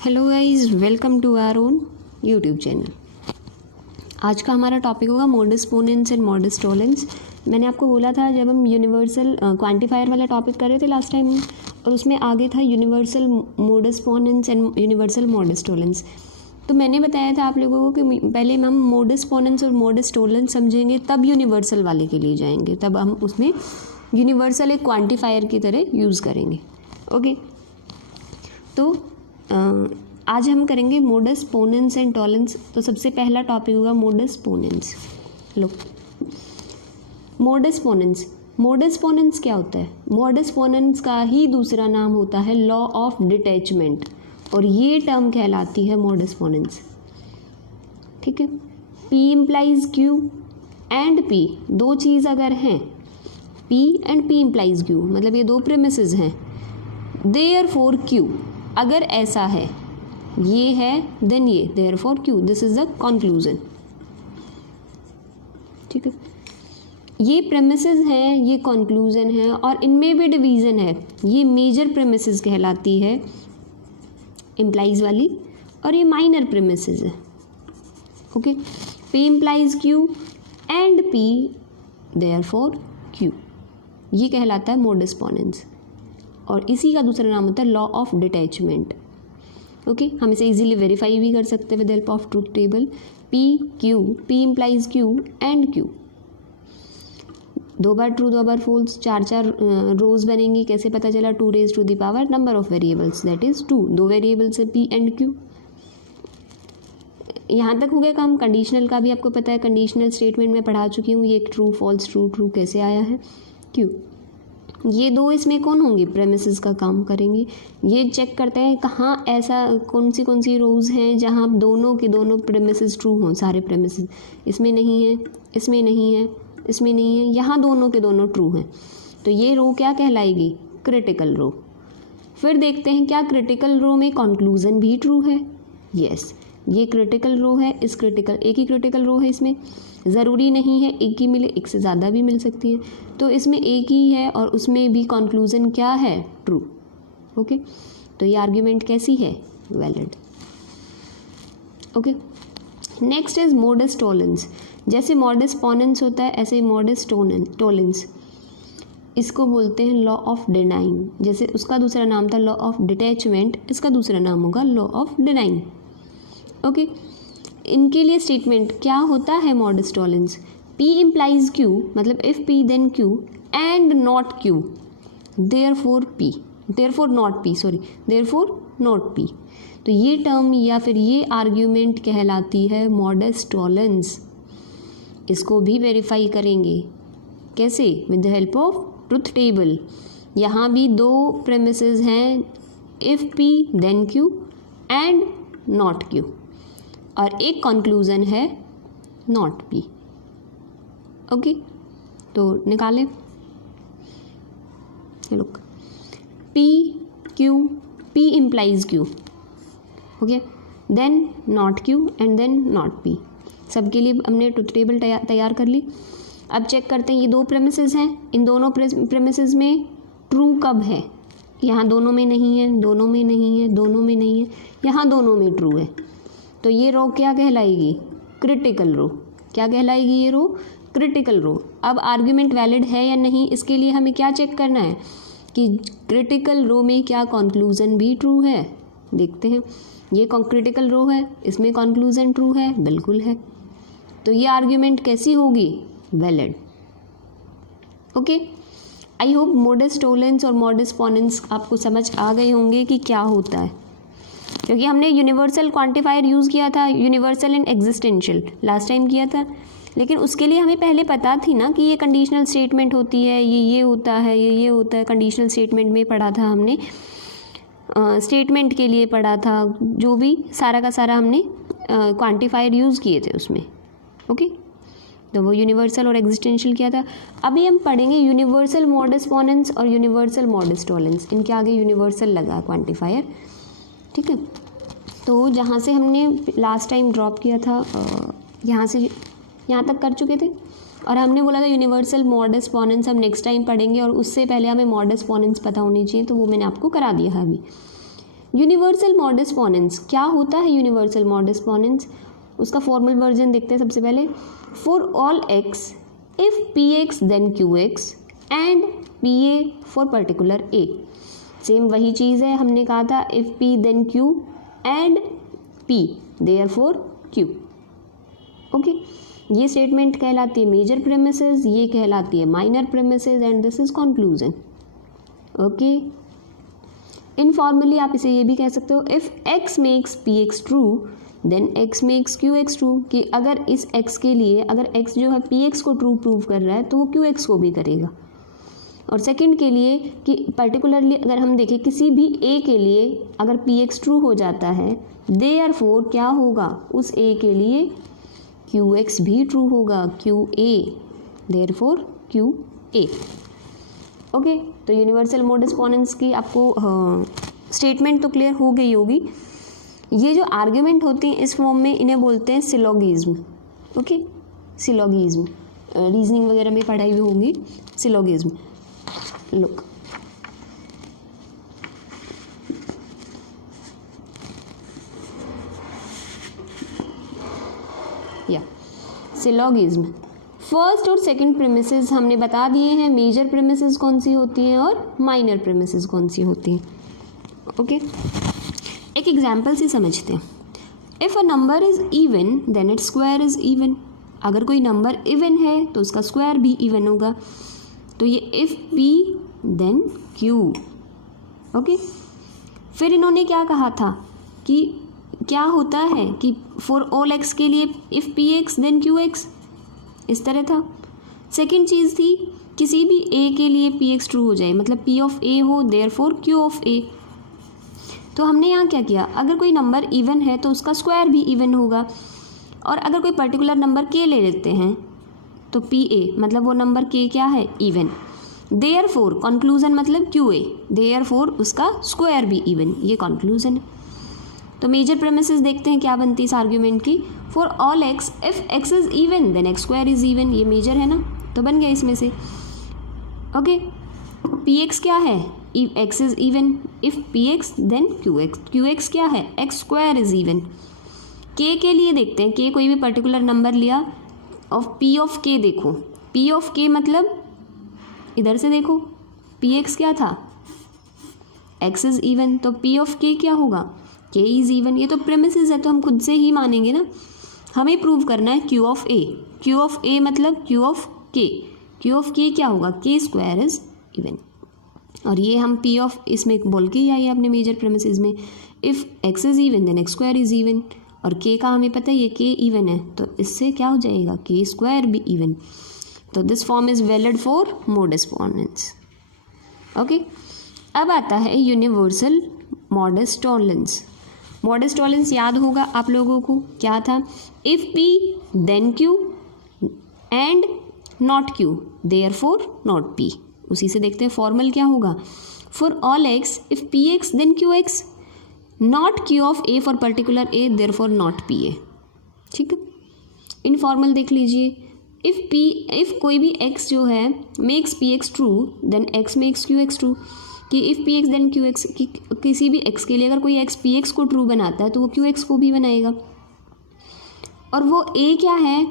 Hello guys, welcome to our own YouTube channel. आज का हमारा टॉपिक होगा modus ponens and modus tollens. मैंने आपको बोला था जब हम यूनिवर्सल क्वांटिफायर वाला टॉपिक कर रहे थे लास्ट टाइम, और उसमें आगे था universal modus ponens and universal modus tollens. तो मैंने बताया था आप लोगों को कि पहले हम मोडस पोनेंस और मोडस टोलेंस समझेंगे, तब यूनिवर्सल वाले के लिए जाएंगे, तब हम उसमें यूनिवर्सल एक क्वांटिफायर की तरह यूज़ करेंगे। ओके, तो आज हम करेंगे मोडस पोनेंस एंड टोलेंस। तो सबसे पहला टॉपिक होगा मोडस पोनेंस। लो, मोडस पोनेंस। मोडस पोनेंस क्या होता है? मोडस पोनेंस का ही दूसरा नाम होता है लॉ ऑफ डिटैचमेंट, और ये टर्म कहलाती है मोडस पोनेंस। ठीक है, P implies Q and P, दो चीज़ अगर हैं, P and P implies Q, मतलब ये दो प्रेमिसेस हैं। देयरफॉर Q, अगर ऐसा है, ये है देन ये, therefore Q, this is the conclusion. ठीक है, ये प्रेमिसेस हैं, ये कंक्लूजन है, और इनमें भी डिवीजन है। ये मेजर प्रेमिसेस कहलाती है इम्प्लाइज वाली, और ये माइनर प्रेमिसेस है। Okay, P implies Q and P therefore Q, ये कहलाता है मोडस पोनेंस, और इसी का दूसरा नाम होता है लॉ ऑफ डिटैचमेंट। ओके, हम इसे इजीली वेरीफाई भी कर सकते हैं with help of truth table. P implies Q and Q, दो बार ट्रू दो बार फॉल्स, चार चार रोज बनेंगी। कैसे पता चला? 2 raised to the power number of variables, that is 2। दो वेरिएबल्स है P एंड Q। यहाँ तक हो गया काम। कंडीशनल का भी आपको पता है, कंडीशनल स्टेटमेंट में पढ़ा चुकी हूँ। ये एक ट्रू फॉल्स ट्रू ट्रू कैसे आया है, Q। ये दो इसमें कौन होंगे? प्रेमिसेस का काम करेंगे। ये चेक करते हैं कहाँ ऐसा कौन सी रोज हैं जहाँ दोनों के दोनों प्रेमिसेस ट्रू हों। सारे प्रेमिसेस इसमें नहीं है, इसमें नहीं है, इसमें नहीं है, यहाँ दोनों के दोनों ट्रू हैं। तो ये रो क्या कहलाएगी? क्रिटिकल रो। फिर देखते हैं क्या क्रिटिकल रो में कंक्लूजन भी ट्रू है। यस, ये क्रिटिकल रो है। इस क्रिटिकल एक ही क्रिटिकल रो है, इसमें ज़रूरी नहीं है एक ही मिले, एक से ज़्यादा भी मिल सकती है। तो इसमें एक ही है और उसमें भी कंक्लूजन क्या है? ट्रू। ओके, तो ये आर्ग्यूमेंट कैसी है? Valid. Okay, next is modus tollens. जैसे मोडस पोनेंस होता है, ऐसे मोडस टोलेंस, इसको बोलते हैं लॉ ऑफ डिनाइंग। जैसे उसका दूसरा नाम था लॉ ऑफ डिटैचमेंट, इसका दूसरा नाम होगा लॉ ऑफ डिनाइंग। ओके, इनके लिए स्टेटमेंट क्या होता है? Modus tollens, P implies Q, मतलब if P then Q and not Q, therefore P, therefore not P, sorry, therefore not P। तो ये टर्म या फिर ये आर्ग्यूमेंट कहलाती है मोडस टोलेंस। इसको भी वेरीफाई करेंगे। कैसे? With the help of truth table. यहाँ भी दो प्रेमिसेस हैं, if P then Q and not Q, और एक कंक्लूजन है नॉट P। ओके, तो निकालें। Look, P implies Q, okay, then not Q and then not P। सबके लिए हमने ट्रुथ टेबल तैयार कर ली। अब चेक करते हैं, ये दो प्रेमिसेस हैं, इन दोनों प्रेमिसेस में ट्रू कब है? यहाँ दोनों में नहीं है, दोनों में नहीं है, दोनों में नहीं है, यहाँ दोनों में ट्रू है। तो ये रो क्या कहलाएगी? क्रिटिकल रो। क्या कहलाएगी ये रो? क्रिटिकल रो। अब आर्ग्यूमेंट वैलिड है या नहीं, इसके लिए हमें क्या चेक करना है कि क्रिटिकल रो में क्या कंक्लूजन भी ट्रू है। देखते हैं, ये क्रिटिकल रो है, इसमें कंक्लूजन ट्रू है, बिल्कुल है। तो ये आर्ग्यूमेंट कैसी होगी? Valid. Okay, I hope modus tollens और मोडस पोनेंस आपको समझ आ गए होंगे कि क्या होता है, क्योंकि हमने यूनिवर्सल क्वांटिफायर यूज़ किया था, universal and existential last time किया था। लेकिन उसके लिए हमें पहले पता थी ना कि ये कंडीशनल स्टेटमेंट होती है, ये होता है, ये होता है। कंडीशनल स्टेटमेंट में पढ़ा था हमने, स्टेटमेंट के लिए पढ़ा था, जो भी सारा का सारा हमने क्वांटिफायर यूज़ किए थे उसमें। ओके, तो वो यूनिवर्सल और एग्जिस्टेंशियल किया था। अभी हम पढ़ेंगे यूनिवर्सल मोडस पोनेंस और यूनिवर्सल मोडस टोलेंस। इनके आगे यूनिवर्सल लगा क्वांटिफायर। ठीक है, तो जहाँ से हमने लास्ट टाइम ड्रॉप किया था, यहाँ से यहाँ तक कर चुके थे, और हमने बोला था यूनिवर्सल मोडस पोनेंस हम नेक्स्ट टाइम पढ़ेंगे, और उससे पहले हमें मोडस पोनेंस पता होनी चाहिए, तो वो मैंने आपको करा दिया है अभी। यूनिवर्सल मॉडस पोनेंस क्या होता है? यूनिवर्सल मॉडस पोनेंस उसका फॉर्मल वर्जन देखते हैं सबसे पहले। For all x if P x then Q x and P a for particular a. Same वही चीज़ है, हमने कहा था if P then Q and P therefore Q. Okay, ये स्टेटमेंट कहलाती है मेजर प्रेमिसेस, ये कहलाती है minor premises and this is conclusion. Okay, informally आप इसे ये भी कह सकते हो if x makes P x true then x makes Q X true, कि अगर इस एक्स के लिए अगर एक्स जो है पी एक्स को ट्रू प्रूव कर रहा है तो वो क्यू एक्स को भी करेगा। और सेकंड के लिए कि पर्टिकुलरली अगर हम देखें किसी भी ए के लिए अगर पी एक्स ट्रू हो जाता है देयरफॉर क्या होगा, उस ए के लिए क्यू एक्स भी ट्रू होगा, Q A therefore Q A. Okay, तो यूनिवर्सल मॉडस पोनेंस की आपको स्टेटमेंट तो क्लियर हो गई होगी। ये जो आर्ग्यूमेंट होते हैं इस फॉर्म में इन्हें बोलते हैं सिलोगिज्म। ओके, सिलोगिज्म रीजनिंग वगैरह में पढ़ाई हुई होंगी सिलोगिज्म। लुक, या सिलोगिज्म फर्स्ट और सेकंड प्रेमिसेस हमने बता दिए हैं, मेजर प्रेमिसेस कौन सी होती हैं और माइनर प्रेमिसेस कौन सी होती हैं। ओके, एक एग्जाम्पल से समझते हैं। If a number is even then it's square is even. अगर कोई नंबर इवन है तो उसका स्क्वायर भी इवन होगा। तो ये if P then Q. Okay, फिर इन्होंने क्या कहा था कि क्या होता है कि फॉर ऑल एक्स के लिए if P x then Q x, इस तरह था। सेकेंड चीज़ थी किसी भी ए के लिए पी एक्स ट्रू हो जाए, मतलब पी ऑफ ए हो देयरफॉर क्यू ऑफ ए। तो हमने यहाँ क्या किया, अगर कोई नंबर इवन है तो उसका स्क्वायर भी इवन होगा। और अगर कोई पर्टिकुलर नंबर के ले लेते हैं तो पी ए मतलब वो नंबर के क्या है, इवन। देयरफॉर कंक्लूजन मतलब क्यू ए, देयरफॉर उसका स्क्वायर भी इवन, ये कंक्लूजन है। तो मेजर प्रेमिसेस देखते हैं क्या बनती है इस आर्ग्यूमेंट की। For all x if x is even then x square is even, ये मेजर है ना, तो बन गया इसमें से। ओके, पी एक्स क्या है, if x is even, if P x then Q x क्या है, एक्स स्क्वायर इज इवन। के लिए देखते हैं, के कोई भी पर्टिकुलर नंबर लिया और पी ऑफ के देखो, पी ऑफ के मतलब इधर से देखो पी एक्स क्या था, एक्स इज इवन, तो पी ऑफ के क्या होगा, के इज इवन। ये तो प्रेमिसेस है तो हम खुद से ही मानेंगे ना, हमें प्रूव करना है Q of A. Q of A मतलब Q of K, Q of K क्या होगा, के स्क्वायर इज इवन। और ये हम पी ऑफ इसमें बोल के ही आइए अपने मेजर प्रेमिसेस में, if x is even then x square is even. और के का हमें पता है ये के इवन है, तो इससे क्या हो जाएगा, के स्क्वायर भी इवन। तो this form is valid for modus ponens. Okay, अब आता है universal modus tolerance. Modus tolerance याद होगा आप लोगों को, क्या था, if P then Q and not Q therefore not P. उसी से देखते हैं फॉर्मल क्या होगा, for all x if P x then Q X not Q of A for particular A therefore not P A. ठीक है, informal देख लीजिए, इफ़ कोई भी x जो है makes P x true then x makes Q X true, कि if P x then Q x, कि किसी भी x के लिए अगर कोई x पी एक्स को ट्रू बनाता है तो वो क्यू एक्स को भी बनाएगा। और वो a क्या है,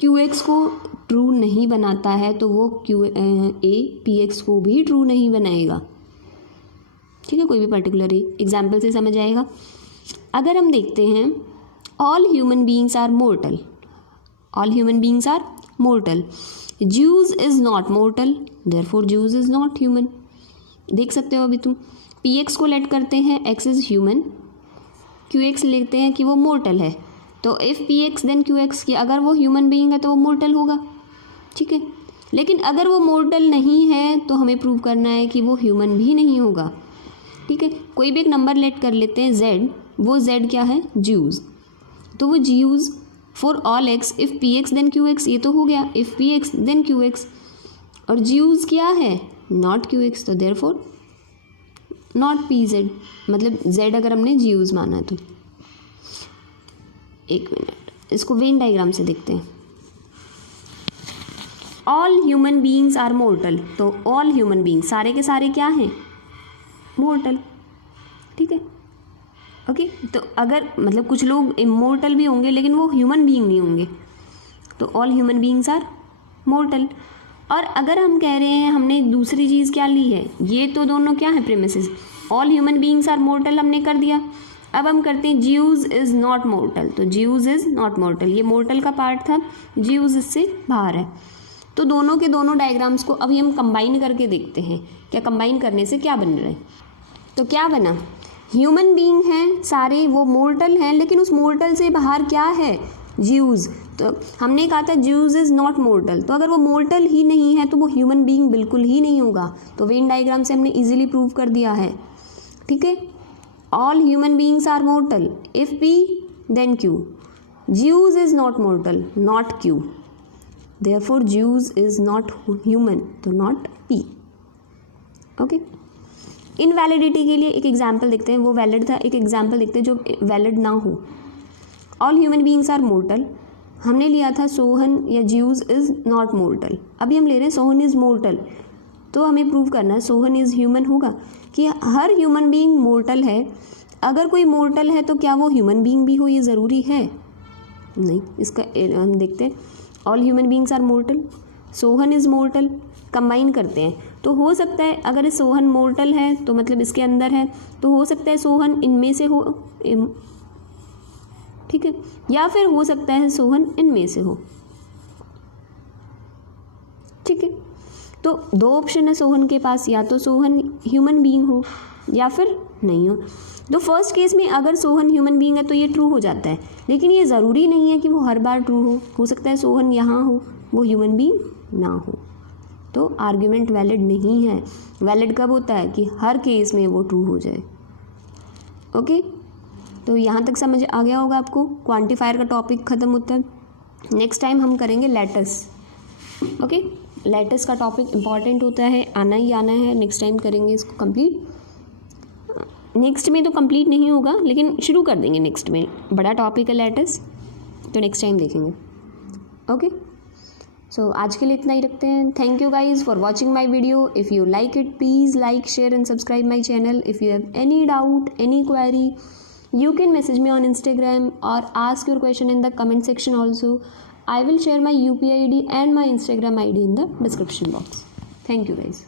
क्यू एक्स को ट्रू नहीं बनाता है तो वो a पी एक्स को भी ट्रू नहीं बनाएगा। ठीक है, कोई भी पर्टिकुलर एग्जाम्पल से समझ आएगा। अगर हम देखते हैं all human beings are mortal, all human beings are mortal, Zeus is not mortal therefore Zeus is not human. देख सकते हो अभी तुम पी एक्स को लेट करते हैं x is human, q x लेते हैं कि वो मोर्टल है, तो if P x then Q x, कि अगर वो ह्यूमन बीइंग है तो वो मोर्टल होगा। ठीक है, लेकिन अगर वो मोर्टल नहीं है तो हमें प्रूव करना है कि वो ह्यूमन भी नहीं होगा। ठीक है, कोई भी एक नंबर लेट कर लेते हैं z, वो z क्या है, ज्यूज, तो वो Zeus for all x if P x then Q x, ये तो हो गया if P x then Q x. और ज्यूज क्या है, नॉट क्यू एक्स, तो देयरफॉर नॉट पी जेड, मतलब z अगर हमने ज्यूज माना तो। एक मिनट, इसको वेन डायग्राम से देखते हैं। All human beings are mortal, तो ऑल ह्यूमन बीइंग्स सारे के सारे क्या हैं, मोर्टल। ठीक है, ओके तो अगर मतलब कुछ लोग इमोर्टल भी होंगे लेकिन वो ह्यूमन बीइंग नहीं होंगे, तो all human beings are mortal. और अगर हम कह रहे हैं हमने दूसरी चीज़ क्या ली है, ये तो दोनों क्या है premises, all human beings are mortal हमने कर दिया। अब हम करते हैं ज्यूज इज़ नॉट मोर्टल, तो ज्यूज इज़ नॉट मोर्टल, ये मोर्टल का पार्ट था, ज्यूज इससे बाहर है। तो दोनों के दोनों डायग्राम्स को अभी हम कंबाइन करके देखते हैं, क्या कंबाइन करने से क्या बन रहा है। तो क्या बना, ह्यूमन बीइंग हैं सारे, वो मोर्टल हैं, लेकिन उस मोर्टल से बाहर क्या है, ज्यूज। तो हमने कहा था ज्यूज इज़ नॉट मोर्टल, तो अगर वो मोर्टल ही नहीं है तो वो ह्यूमन बीइंग बिल्कुल ही नहीं होगा। तो वेन डायग्राम से हमने इजीली प्रूव कर दिया है, ठीक है। All human beings are mortal, if P then q, Zeus is not mortal, not Q, therefore Zeus is not human, तो नॉट पी। ओके, इनवैलिडिटी के लिए एक एग्जाम्पल देखते हैं, वो वैलिड था, एक एग्जाम्पल देखते हैं जो वैलिड ना हो। All human beings are mortal, हमने लिया था सोहन या ज्यूज इज़ नॉट मोर्टल, अभी हम ले रहे हैं सोहन इज़ मोर्टल। तो हमें प्रूव करना है सोहन इज़ ह्यूमन होगा कि हर ह्यूमन बीइंग मोर्टल है। अगर कोई मोर्टल है तो क्या वो ह्यूमन बीइंग भी हो, ये ज़रूरी है नहीं। इसका हम देखते हैं, all human beings are mortal, Sohan is mortal, combine करते हैं। तो हो सकता है अगर सोहन मोर्टल है तो मतलब इसके अंदर है, तो हो सकता है सोहन इनमें से हो, ठीक है, या फिर हो सकता है सोहन इनमें से हो, ठीक है। तो दो ऑप्शन है सोहन के पास, या तो सोहन ह्यूमन बीइंग हो या फिर नहीं हो। तो फर्स्ट केस में अगर सोहन ह्यूमन बीइंग है तो ये ट्रू हो जाता है, लेकिन ये ज़रूरी नहीं है कि वो हर बार ट्रू हो सकता है सोहन यहाँ हो, वो ह्यूमन बीइंग ना हो। तो आर्ग्यूमेंट वैलिड नहीं है। वैलिड कब होता है कि हर केस में वो ट्रू हो जाए। ओके, तो यहाँ तक समझ आ गया होगा आपको, क्वांटिफायर का टॉपिक ख़त्म होता है। नेक्स्ट टाइम हम करेंगे लैटस। ओके, लैटस का टॉपिक इम्पॉर्टेंट होता है, आना ही आना है। नेक्स्ट टाइम करेंगे इसको कंप्लीट, नेक्स्ट में तो कंप्लीट नहीं होगा लेकिन शुरू कर देंगे नेक्स्ट में, बड़ा टॉपिक है लैटस, तो नेक्स्ट टाइम देखेंगे। ओके, सो आज के लिए इतना ही रखते हैं। Thank you guys for watching my video. If you like it please like, share and subscribe my channel. If you have any doubt, any query, you can message me on Instagram or ask your question in the comment section also. I will share my UPI ID and my Instagram ID in the description box. Thank you guys.